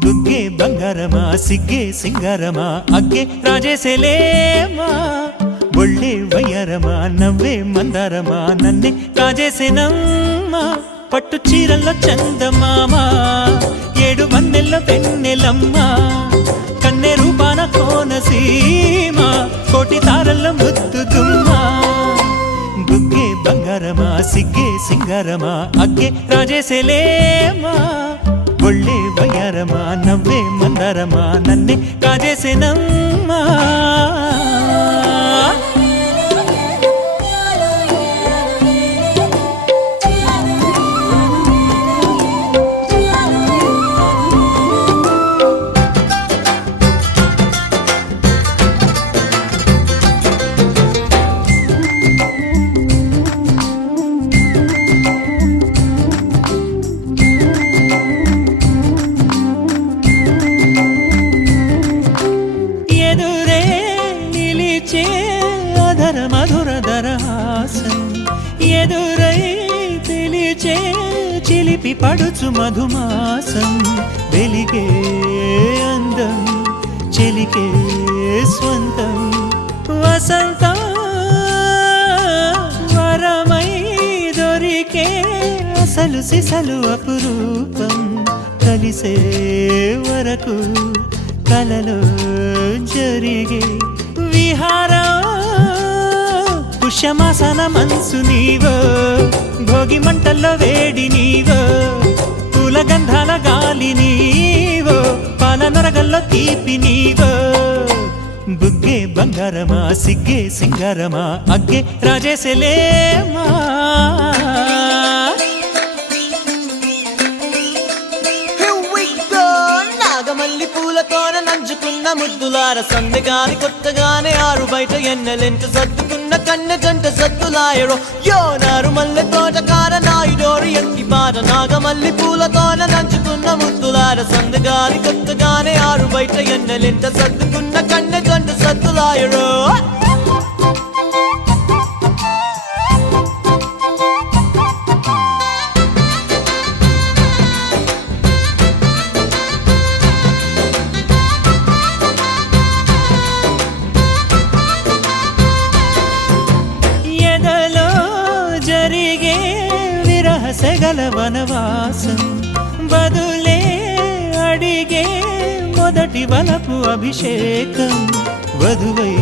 బుగ్గే బంగారమా సిగ్గే సింగారమా అగ్గే రాజేసేలేమా ఒళ్ళే వయ్యారమా నవ్వే మందారమా నన్నే కాజేసేనమ్మా పట్టు చీరల్లో చందమామా ఏడు వన్నెల్ల వెన్నెలమ్మా కన్నె రూపాన కోనసీమ కోటి తారల్ల ముద్దుగుమ్మా బుగ్గే బంగారమా సిగ్గే సింగారమా అగ్గే రాజేసేలేమా ఒళ్ళే వయ్యారమా నవ్వే మందారమా నన్నే కాజేసేనమ్మా ఎదురై తెలిచే చిలిపి పడుచు మధుమాసం వెలిగే అందం చెలికే స్వంతం వసంతం వరమై దొరికే అసలు సిసలు అపురూపం కలిసే వరకు కలలో జరిగే విహారం పుష్యమాసన మనసు నీవో భోగి మంటల్లో వేడి నీవో పూల గంధాల గాలి నీవో పాల నొరగల్లో తీపి నీవో బుగ్గే బంగారమా సిగ్గే సింగారమా అగ్గే రాజేసేలేమా నాగమల్లి పూలతోన నంచుకున్న ముద్దులార సందెగాని కొత్తగానే ఆరు బయట ఎన్నెలెంట సర్దుకున్న కన్నె జంట సద్దులాయరో యోనారు మల్లె తోటకార నాయుడోరు ఎంటి బాట నాగమల్లి పూలతోన నంచుకున్న ముద్దులార సందెగాని కొత్తగానే ఆరు బయట ఎన్నెలెంట సర్దుకున్న కన్నె జంట సద్దులాయరో సెగల వనవాసం బదులే అడిగే మొదటి వలపు అభిషేకం వధువై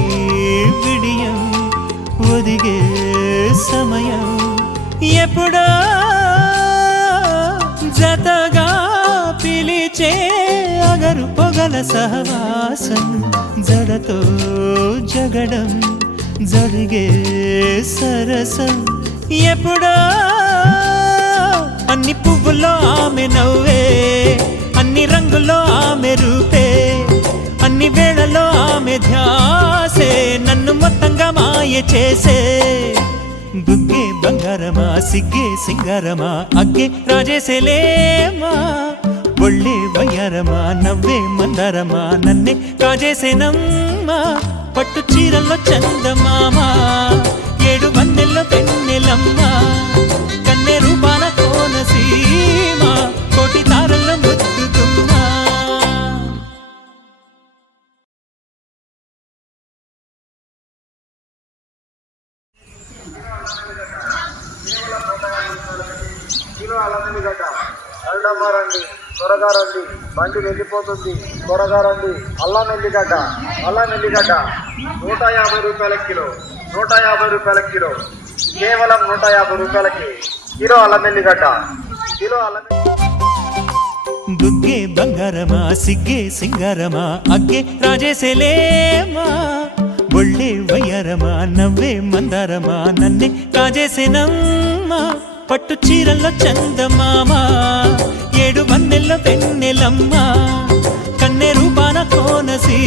విడియం ఒదిగే సమయం ఎప్పుడో జతగా పిలిచే అగరు పొగల సహవాసం జడతో జగడం జరిగే సరసం ఎప్పుడో అన్ని పువ్వుల్లో ఆమె నవ్వే అన్ని రంగుల్లో ఆమె రూపే అన్ని వేళల్లో ఆమె ధ్యాసే నన్ను మొత్తంగా మాయ చేసే బుగ్గే బంగారమా సిగ్గే సింగారమా అగ్గే రాజేసేలేమా ఒళ్ళే వయ్యారమా నవ్వే మందారమా నన్నే కాజేసేనమ్మా పట్టు చీరల్లో చందమామా ఏడు వన్నెల్లో వెన్నెలమ్మా కన్నె రూపాన కోనసీమ కోటి తారల్ల ముద్దుగుమ్మా రండి త్వరగా రండి బండి వెళ్ళిపోతుంది త్వరగా రండి అల్లం ఎల్లిగడ్డ 150 రూపాయల కిలో 150 రూపాయల కిలో కేవలం 150 రూపాయలకి కిలో అల్లం ఎల్లిగడ్డ కిలో అల్లం. బుగ్గే బంగారమా సిగ్గే సింగారమా అగ్గే రాజేసేలేమా ఒళ్ళే వయ్యారమా నవ్వే మందారమా నన్నే కాజేసేనమ్మా పట్టు చీరల్లో చందమామా ఏడు వన్నెల్ల వెన్నెలమ్మా కన్నె రూపాన కోనసీ